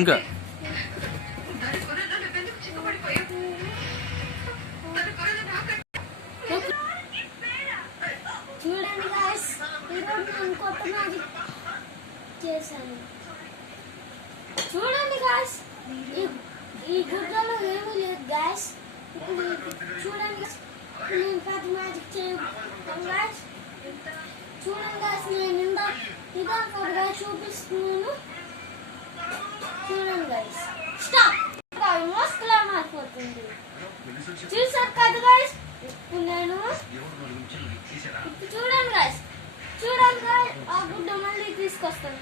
ఇంకా చూడండి గాయ్స్, ఈరోజు నేను కొత్త మ్యాజిక్ చేశాను. చూడండి గాయ్స్, ఈ గుడ్డలో ఏమీ లేదు గాయ్స్. ఇప్పుడు చూడండి, నేను పెద్ద మ్యాజిక్ చేస్తాను గాయ్స్. చూడండి గాయ్స్, నేను ఇదాక చూపిస్తున్నాను. చూడండి గాయ్స్, స్టాప్. మోస్ట్లా మారిపోతుంది. చూసారు కదా గాయ్స్, ఇప్పుడు నేను చూడండి గాయ్స్, చూడండి గాయ్స్, ఆ గుడ్డ మళ్ళీ తీసుకొస్తాను.